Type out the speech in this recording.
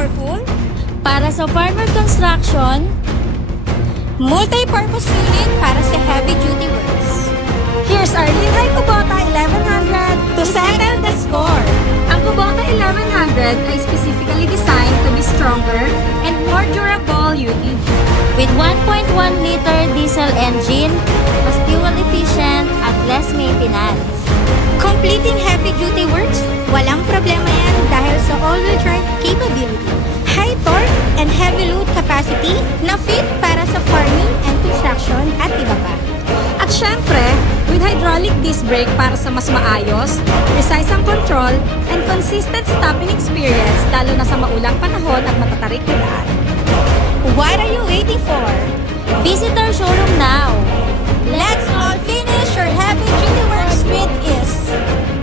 powerful, Para sa farmer construction, multi-purpose unit para sa heavy-duty works. Here's our Linhay Kubota 1100 To settle the score, Ang Kubota 1100 ay specifically designed to be stronger and more durable UTV. with 1.1-liter diesel engine, mas fuel efficient at less maintenance. completing heavy-duty works, walang problema yan dahil sa all-wheel drive capability, high torque, and heavy load capacity na fit para sa farming and construction at iba pa. At syempre, with hydraulic disc brake para sa mas maayos, precise ang control, and consistent stopping experience lalo na sa maulang panahon at matatarik na daan. What are you waiting for? Visit our showroom now! Let's all finish your heavy-duty works with ease.